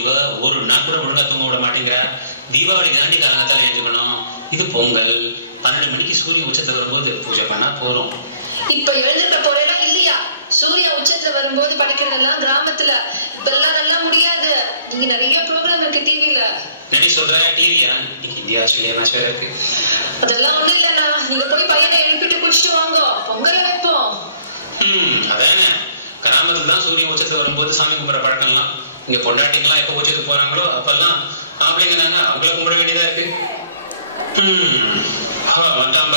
இவ ஒரு நாள் கூட ஒழுங்கா தூங்க விட மாட்டேங்கிறா. தீபாவளி தாண்டி காலத்தால எழுந்துக்கணும். இது பொங்கல் 12 மணிக்கு சூரிய உச்சத்தை வரும்போது பூஜை பண்ணா போறோம். இப்ப எழுந்திருக்க போறேலாம் இல்லையா? சூரிய உச்சத்துல வரும்போது படிக்கிறதெல்லாம் கிராமத்துல. இப்பெல்லாம் நல்லா முடியாது. நீங்க நிறைய ப்ரோக்ராம் இருக்கு டிவில. நடி சொல்ற டிவியா? இந்தியா ஆஸ்திரேலியா மேட்ச் வேற இருக்கு. அதெல்லாம் ஒண்ணு இல்லண்ணா. நீங்க போய் பையனை எழுப்பிட்டு குடிச்சிட்டு வாங்க, பொங்கலை வைப்போம். அதானே, கிராமத்துல தான் சூரிய உச்சத்துல வரும்போது சாமி கும்பிட்ற பழக்கம்லாம். இங்க பொண்டாட்டிங்கெல்லாம் எப்ப உச்சத்துக்கு போறாங்களோ அப்பெல்லாம் ஆம்பளைங்க தாங்க அவங்கள கும்பிட வேண்டியதா இருக்கு. வந்தாம்ப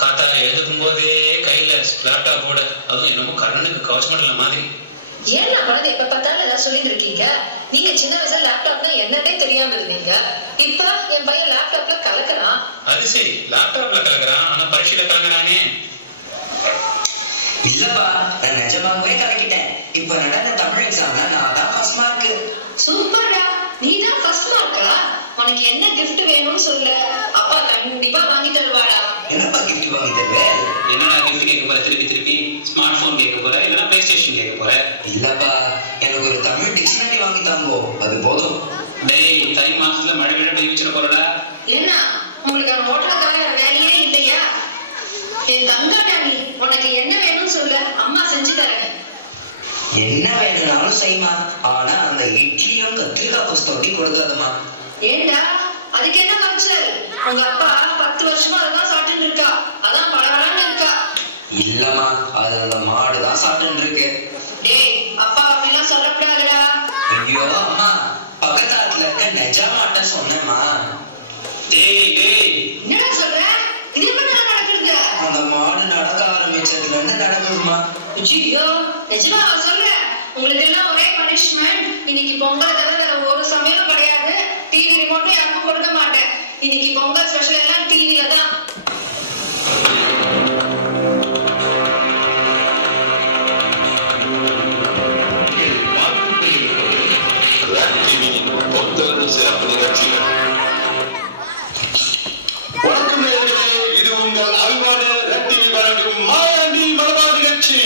காத்தால எழுதுக்கும் போதே கையில லேப்டாப்போட, அதுவும் என்னமோ கர்ணனுக்கு கவசமடல மாதிரி. ஏன் நான் குழந்தை எப்ப பார்த்தாலும் ஏதாவது சொல்லிட்டு இருக்கீங்க? நீங்க சின்ன வயசுல லேப்டாப்னா என்னன்னே தெரியாம இருந்தீங்க. இப்ப என் பையன் லேப்டாப்ல கலக்குறான். அது சரி, லேப்டாப்ல கலக்குறான், ஆனா பரீட்சையில கலக்குறானே. இல்லப்பா, நான் நிஜமாவே கலக்கிட்டேன். இப்ப நடந்த தமிழ் எக்ஸாம்ல நான் தான் ஃபர்ஸ்ட் மார்க். சூப்பர்டா, நீ தான் ஃபர்ஸ்ட் மார்க்கா? உனக்கு என்ன கிஃப்ட் வேணும்னு சொல்லு, அப்பா கண்டிப்பா வாங்கி தருவாடா. என்னப்பா கிஃப்ட் வாங்கி தருவேன்? என்னடா கிஃப்ட் கேட்க போற? திருப்பி ஸ்மார்ட் போன் கேட்க போற, இல்லைன்னா பிளே ஸ்டேஷன் கேட்க போற? இல்லப்பா, எனக்கு ஒரு தமிழ் டிக்ஷனரி வாங்கி தாங்கோ, அது போதும். டேய், தை மாசத்துல மழை விட பெய்ய வச்சிட போறடா. என்ன உங்களுக்கு அவன் ஓட்டுறதுக்காக வேலையே இல்லையா? என் தங்கடாணி, உனக்கு என்ன வேணும்னு சொல்லு, அம்மா செஞ்சு தரேன். என்ன வேணும்னாலும் செய்யுமா, ஆனா அந்த இட்லியும் கத்திரிக்காய் புஸ்தொட்டி கொடுக்காதம்மா. ஏண்டா, அதுக்கு என்ன குறைச்சல்? உங்க அப்பா 10 வருஷமா அதான் சாப்பிட்டு இருக்கா, அதான் பழகலான்னு இருக்கா. இல்லம்மா, அது அந்த மாடுதான் சாப்பிட்டு இருக்கு. டேய், அப்பா அப்படிலாம் சொல்லக்கூடாதுடா. ஐயோ அம்மா, பக்கத்தாத்துல இருக்க நெஜ மாட்ட சொன்னேம்மா. டேய் என்னடா சொல்ற? இது எப்படி நடக்குது? அந்த மாடு நடக்க ஆரம்பிச்சதுல இருந்து நடக்குதுமா. ஐயோ, நிஜமாவா சொல்ற? உங்களுக்கு எல்லாம் ஒரே பனிஷ்மெண்ட். இன்னைக்கு பொங்கல் தவிர வேற ஒரு சமையலும் கிடையாது. டிவி ரிமோட்டும் யாருக்கும் கொடுக்க மாட்டேன். இன்னைக்கு பொங்கல் ஸ்பெஷல் எல்லாம் டிவில தான். சிறப்பு நிகழ்ச்சி. வணக்கம் நேயர்களே, இது உங்கள் அபிமான ரெட் டிவி வழங்கும் மாயாண்டி மலபா நிகழ்ச்சி.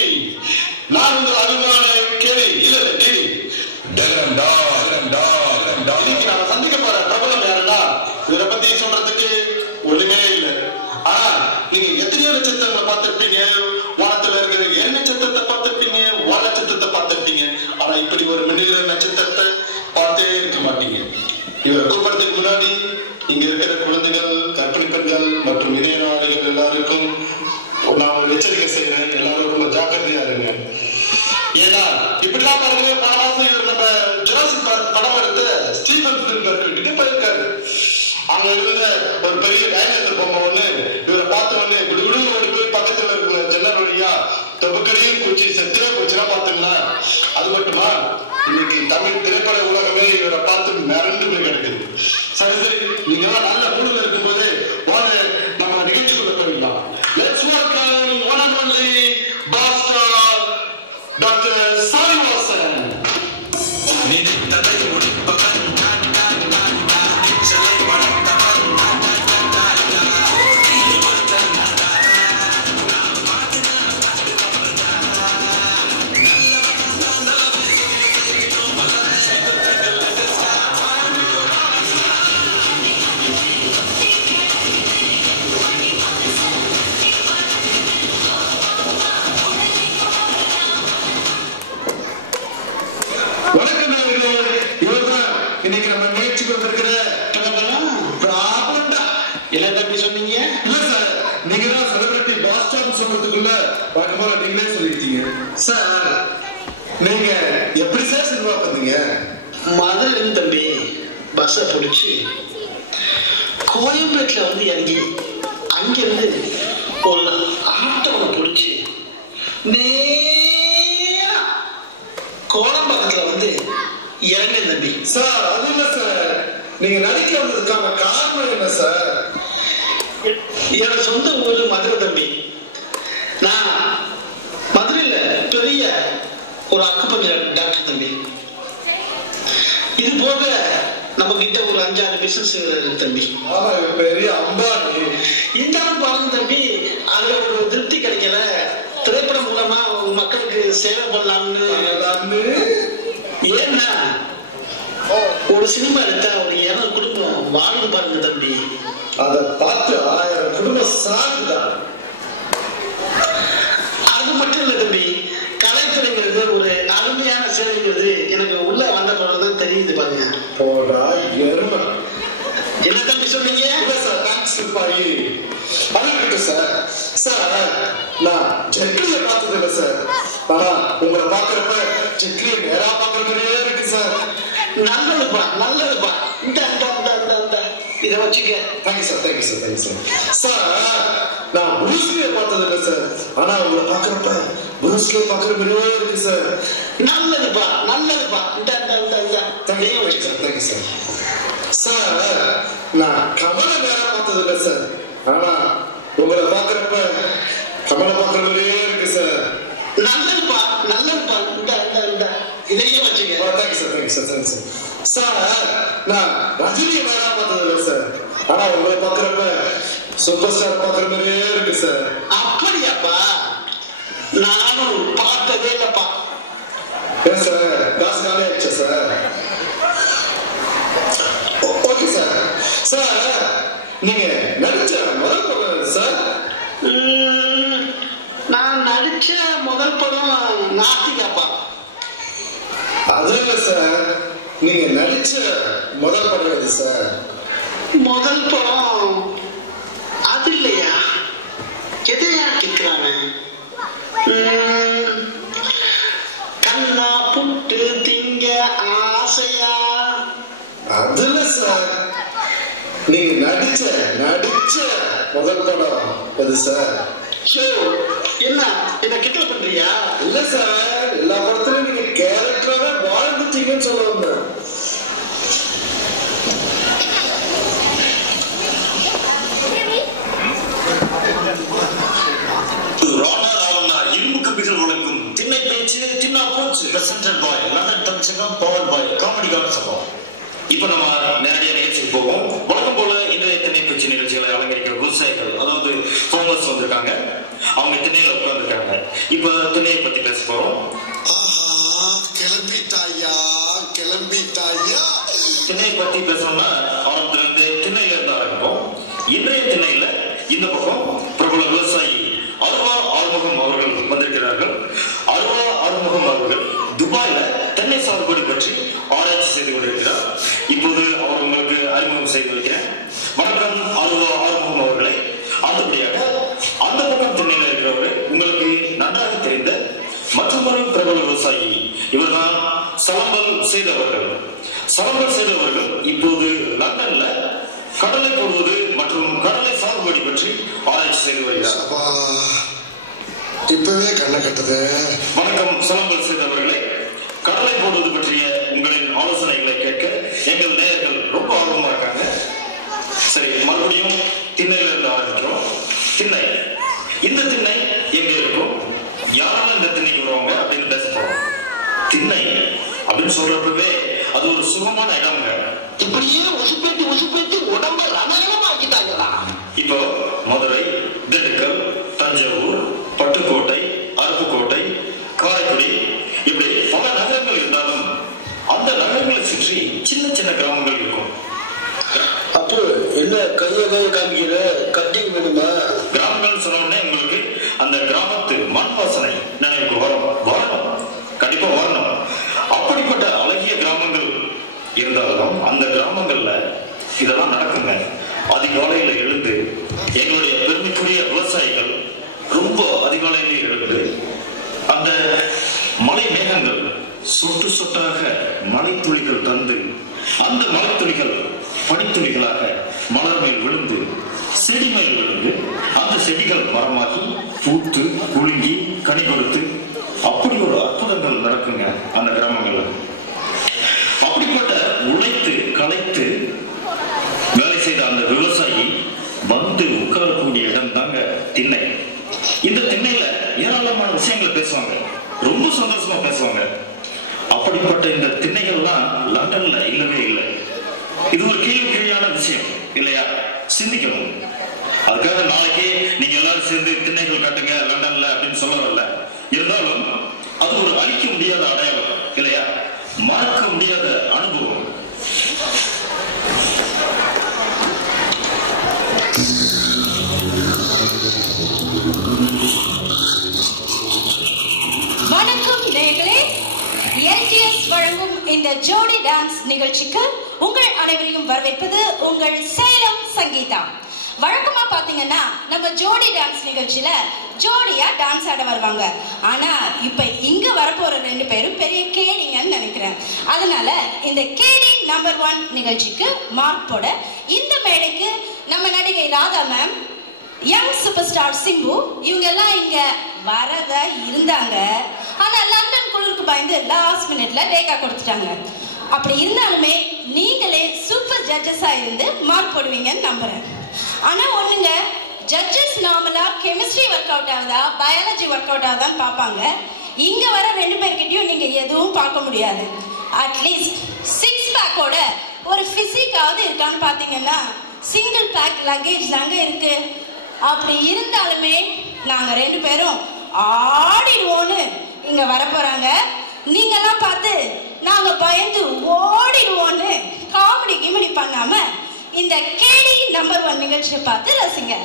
நான் உங்கள் அபிமான கேள்வி இன்னைக்கு நான் சந்திக்க போற பிரபலம் யாருன்னா, இவரை பத்தி சொல்றதுக்கு ஒண்ணுமே இல்லை. ஆனா நீங்க எத்தனையோ நட்சத்திரங்களை பார்த்திருப்பீங்க, வானத்துல இருக்கிற என் நட்சத்திரத்தை பார்த்திருப்பீங்க, வான நட்சத்திரத்தை பார்த்திருப்பீங்க. ஆனா இப்படி ஒரு மின்னிற நட்சத்திரத்தை பார்த்தே இருக்க மாட்டீங்க. இவரை கூப்பிடுறதுக்கு முன்னாடி இங்க இருக்கிற குழந்தைகள், கர்ப்பிணி பெண்கள் மற்றும் இணையவாதிகள் எல்லாருக்கும் நான் ஒரு எச்சரிக்கை செய்யறேன். எல்லாரும் ரொம்ப ஜாக்கிரதையா இருங்க. ஏன்னா இப்படிதான் பாருங்க, பாராசம் இவர் நம்ம ஜுராசிக் பார்க் படம் எடுத்த ஸ்டீபன் ஸ்பீல்பர்க் வீட்டுக்கு போயிருக்காரு. அங்க இருந்த ஒரு பெரிய டைனோசர் பொம்மை ஒண்ணு இவரை பார்த்த உடனே குடுகுடுன்னு ஓடி போய் பக்கத்துல இருக்கிற ஜன்னல் வழியா தொகுக்கடியும் குச்சி செத்திரா குச்சினா பாத்துங்களா. அது மட்டுமா, இன்னைக்கு தமிழ் திரைப்பட உலகமே இவரை பார்த்து மிரண்டு போய் கிடக்குது. சரி சரி, நீங்க எல்லாம் நல்ல மூடுல இருக்கும்போது வாங்க நம்ம நிகழ்ச்சிக்குள்ள போயிடலாம். Let's welcome one and only pastor doctor Samivasan. வணக்கம் நேயர்களே, இவர்தான் இன்னைக்கு நம்ம நிகழ்ச்சிக்கு வந்திருக்கிற என்ன தம்பி சொன்னீங்க? இல்ல சார், நீங்க தான் செலிபிரிட்டி பாஸ்டர் சொல்றதுக்குள்ள வழக்கமாக நீங்களே சொல்லிட்டீங்க சார். நீங்க எப்படி சார் சினிமா பண்ணீங்க? மதுரையிலிருந்து தம்பி பஸ்ஸை பிடிச்சி கோயம்பேட்டில் வந்து இறங்கி அங்கிருந்து ஒரு ஆட்டோவை பிடிச்சி நேரா கோடம்பாக்கத்துல வந்து இறங்கினேன் தம்பி. சார் அது இல்ல சார், நீங்க நடிக்க வந்ததுக்கான காரணம் என்ன சார்? என்னோட சொந்த ஊர் மதுரை தம்பி. நான் மதுரையில பெரிய ஒரு அக்குபஞ்சர் டாக்டர் தம்பி. இது போக நம்ம கிட்ட ஒரு 5-6 பிசினஸ் இருக்கு தம்பி. பெரிய அம்பானி. இருந்தாலும் பாருங்க தம்பி, அதுல ஒரு திருப்தி கிடைக்கல. திரைப்படம் மூலமா மக்களுக்கு சேவை பண்ணலாம்னு. ஏன்னா ஒரு சினிமா எடுத்தா ஒரு 200 குடும்பம் வாழ்ந்து பாருங்க தம்பி. அதை பார்த்து 1000 குடும்பம் சாகுதான். அது மட்டும் இல்ல தம்பி, கலைத்துறைங்கிறது ஒரு அருமையான சேவைங்கிறது எனக்கு உள்ள வந்த பிறகுதான் தெரியுது பாருங்க. போடா எருமை. என்ன தம்பி சொன்னீங்க? சார் தேங்க்ஸ் பாயி. அது சார் சார் நான் ஜெட்லியை பார்த்தது இல்லை சார். ஆனா உங்களை பாக்குறப்ப ஜெட்லியை நேரா பாக்குற மாதிரியே இருக்கு சார். நல்லதுப்பா நல்லதுப்பா. இந்த இதை வச்சுக்க. Thank you sir thank you sir thank you sir. Sir நான் புரூஸ்லியை பார்த்தது இல்லை சார். ஆனா உங்களை பாக்குறப்ப புரூஸ்லியை பாக்குற மாதிரியே இருக்கு சார். நல்லதுப்பா நல்லதுப்பா. Thank you sir thank you sir. Sir நான் கமலை நேரா பார்த்தது இல்லை சார். ஆனா உங்களை பாக்குறப்ப கமலை பாக்குற மாதிரியே இருக்கு சார். நல்லதுப்பா நல்லதுப்பா. இதையே வச்சுக்க. Thank you sir thank you sir thank you sir. Sir நான் ரஜினியை நேரா பார்த்தது இல்லை சார். ஆனா உங்களை பாக்குறப்ப சூப்பர் ஸ்டார் பாக்குற மாதிரியே இருக்கு சார். அப்படியாப்பா? நானும் பார்த்ததே இல்லப்பா. ஏன் சார் காசு காலே ஆயிடுச்சா சார்? Okay sir. சார் நீங்க நடிச்ச முதல் படம் சார்? நான் நடிச்ச முதல் படம் நாத்திகாப்பா. அது இல்ல சார், நீங்க நடிச்ச முதல் படம் எது சார்? முதல் படம் அது இல்லையா? எதையா கேட்கிறாங்க? கண்ணா புட்டு திங்க ஆசையா? அது இல்ல சார், நீங்க நடிச்ச முதல் படம் எது சார்? என்ன கிட்ட பண்றியா? இல்ல சார், எல்லா படத்திலும் நீங்க கேரக்டராக வாழ்ந்துட்டீங்கன்னு சொல்ல வந்தேன். இரும்பு கம்பிகள் வழங்கும் திண்ணை பேச்சு தின்னா போச்சு. Presented by London Tamil Sangam power by comedy garden சம்பவம். இப்ப நம்ம நேரடியாக நிகழ்ச்சிக்கு போவோம். வழக்கம் போல இன்றைய திண்ணை பேச்சு நிகழ்ச்சிகளை அலங்கரிக்கிற விவசாயிகள், அதாவது ஃபார்மர்ஸ் வந்திருக்காங்க. அவங்க திண்ணையில உட்கார்ந்துருக்காங்க. இப்ப திண்ணையை பத்தி பேச போறோம். கிளம்பிட்டாயா திண்ணையை பத்தி பேசணும்னா ஆரம்பத்துல இருந்து திண்ணையில இருந்து ஆரம்பிப்போம். இன்றைய திண்ணையில இந்த பக்கம் பிரபல விவசாயி அருவா ஆறுமுகம் அவர்கள் வந்திருக்கிறார்கள். அருவா ஆறுமுகம் அவர்கள் துபாயில தென்னை சாகுபடி பற்றி ஆராய்ச்சி செய்து கொண்டிருக்கிறார். இப்போது அவர் உங்களுக்கு அறிமுகம் செய்து வைக்கிறேன். வணக்கம் அருவா ஆறுமுகம் அவர்களை. அடுத்தபடியாக அந்த பக்கம் திண்ணையில இருக்கிறவர்கள் உங்களுக்கு நன்றாக தெரிந்த மற்றொரு பிரபல விவசாயி, இவர்தான் சலம்பல் செய்தவர்கள். சலம்பல் செய்தவர்கள் இப்போது லண்டன்ல கடலை போடுவது மற்றும் கடலை சாகுபடி பற்றி ஆராய்ச்சி செய்து வருகிறார். இப்பவே கண்ணை கட்டுது. வணக்கம் சலம்பல் செய்தவர்களை. கடலை போடுவது பற்றிய உங்களின் ஆலோசனைகளை கேட்க எங்கள் நேயர்கள் ரொம்ப ஆர்வமா இருக்காங்க. சரி, மறுபடியும் திண்ணையில இருந்து ஆரம்பிக்கிறோம். திண்ணை, இந்த திண்ணை எங்க இருக்கும், யாரெல்லாம் இந்த திண்ணைக்கு வருவாங்க அப்படின்னு பேச போறோம். திண்ணை அப்படின்னு சொல்றப்பவே அது ஒரு சுகமான இடம்ங்க. இப்படியே உசுப்பேத்தி உடம்ப ரணமாக்கிட்டாங்களா? இப்போ மதுரை, திண்டுக்கல், தஞ்சாவூர், பட்டுக்கோட்டை, அருப்புக்கோட்டை, காரைக்குடி, இப்படி பல நகரங்கள் இருந்தாலும் அந்த நகரங்களை சுற்றி சின்ன சின்ன கிராமங்கள் இருக்கும். அப்போ என்ன கையை காமிக்கிற கட்டிங் வேணுமா? கிராமங்கள் சொன்ன உடனே உங்களுக்கு அந்த கிராமத்து மண் வாசனை நினைவுக்கு வரணும், கண்டிப்பா வரணும். அப்படிப்பட்ட அழகிய கிராமங்கள் இருந்தாலும் அந்த கிராமங்கள்ல இதெல்லாம் நடக்குங்க. அதிகாலையில எழுந்து எங்களுடைய பெருமைக்குரிய விவசாயிகள் ரொம்ப அதிகாலையில எழுந்து அந்த மலை மேகங்கள் சொட்டு சொட்டாக மழை துளிகள் தந்து அந்த மழை துளிகள் பனித்துளிகளாக மலர் மேல் விழுந்து செடி மேல் விழுந்து அந்த செடிகள் மரமாகி பூத்து குலுங்கி கனி கொடுத்து அப்படி ஒரு அற்புதங்கள் நடக்குங்க அந்த கிராமங்கள்ல. அப்படிப்பட்ட உழைத்து களைத்து வேலை செய்த அந்த விவசாயி வந்து உட்காரக்கூடிய இடம் தாங்க திண்ணை. இந்த திண்ணையில ஏராளமான விஷயங்களை பேசுவாங்க, ரொம்ப சந்தோஷமா பேசுவாங்க. அப்படிப்பட்ட இந்த திண்ணைகள்லாம் லண்டன்ல இல்லவே இல்லை. இது ஒரு கேள்விக்குறியான விஷயம் இல்லையா? சிந்திக்கணும். அதுக்காக நாளைக்கு நீங்க எல்லாரும் சேர்ந்து திண்ணைகள் காட்டுங்க லண்டன்ல அப்படின்னு சொல்ல வரல. இருந்தாலும் அது ஒரு அழிக்க முடியாத அடையாளம் இல்லையா? மறக்க முடியாத அனுபவம். எல்டிஎஸ் வழங்கும் இந்த ஜோடி டான்ஸ் நிகழ்ச்சிக்கு உங்கள் அனைவரையும் வரவேற்பது உங்கள் சேலம் சங்கீதா. வழக்கமா பாத்தீங்கன்னா நம்ம ஜோடி டான்ஸ் நிகழ்ச்சியில ஜோடியா டான்ஸ் ஆட வருவாங்க. ஆனா இப்ப இங்க வரப்போற 2 பேரும் பெரிய கேடிங்கன்னு நினைக்கிறேன். அதனால இந்த கேடி நம்பர் 1 நிகழ்ச்சிக்கு மார்க் போட இந்த மேடைக்கு நம்ம நடிகை Radha ma'am, young super star Simbu இவங்க எல்லாம் இங்க வரத இருந்தாங்க. ஆனா லண்டன் குழுக்கு பயந்து லாஸ்ட் மினிட்ல டேக்கா கொடுத்துட்டாங்க. அப்படி இருந்தாலுமே நீங்களே சூப்பர் ஜட்ஜஸா இருந்து மார்க் போடுவீங்கன்னு நம்புறேன். ஆனா ஒண்ணுங்க, ஜட்ஜஸ் நார்மலா கெமிஸ்ட்ரி ஒர்க் அவுட் ஆகுதா பயாலஜி ஒர்க் அவுட் ஆகுதான்னு பார்ப்பாங்க. இங்க வர 2 பேர்கிட்டயும் நீங்க எதுவும் பார்க்க முடியாது. அட்லீஸ்ட் 6 பேக்கோட ஒரு பிசிக்காவது இருக்கான்னு பாத்தீங்கன்னா சிங்கிள் பேக் லக்கேஜ் தாங்க இருக்கு. அப்படி இருந்தாலுமே நாங்க 2 பேரும் ஆடிடுவோன்னு இங்க வர போறாங்க. நீங்க எல்லாம் பார்த்து நாங்க பயந்து ஓடிடுவோன்னு காமெடி கிமெடி பண்ணாம இந்த கேடி நம்பர் 1 நிகழ்ச்சியை பார்த்து ரசிங்க.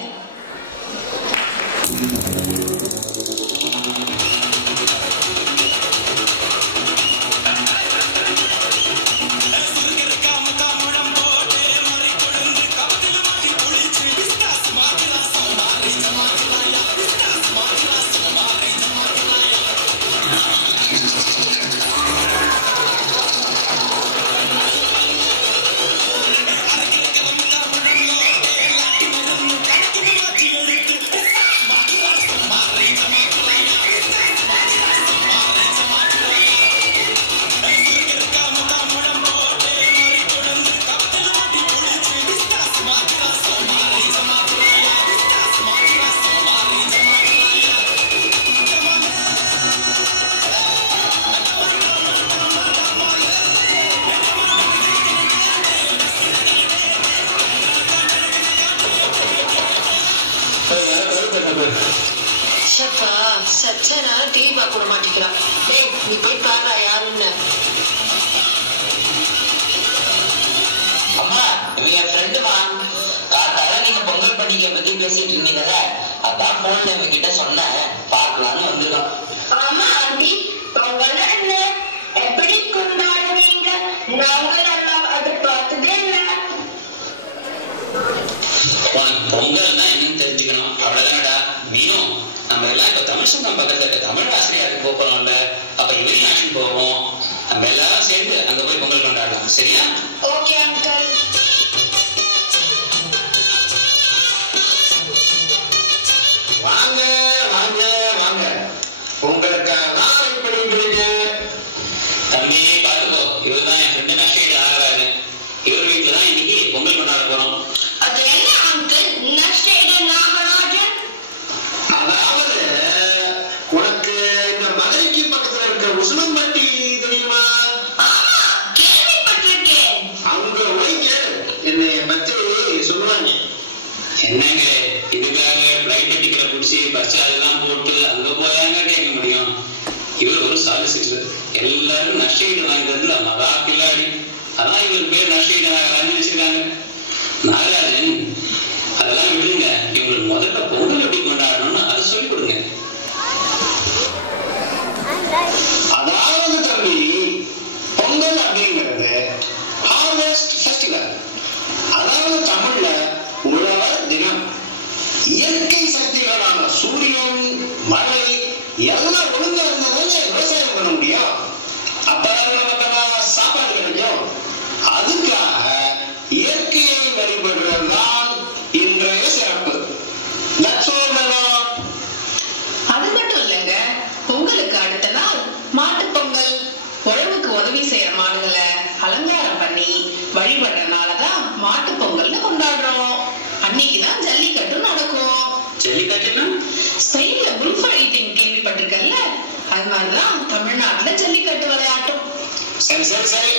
சரி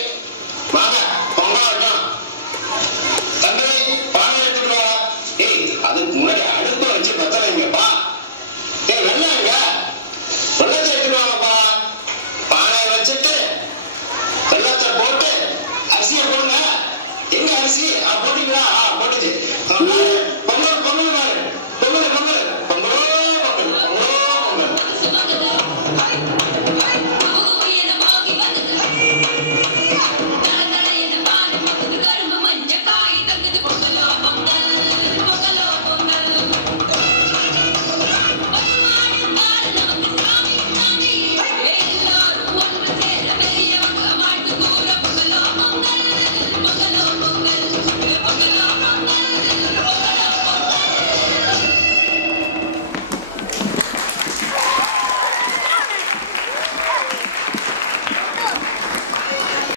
வாங்க பொங்கல்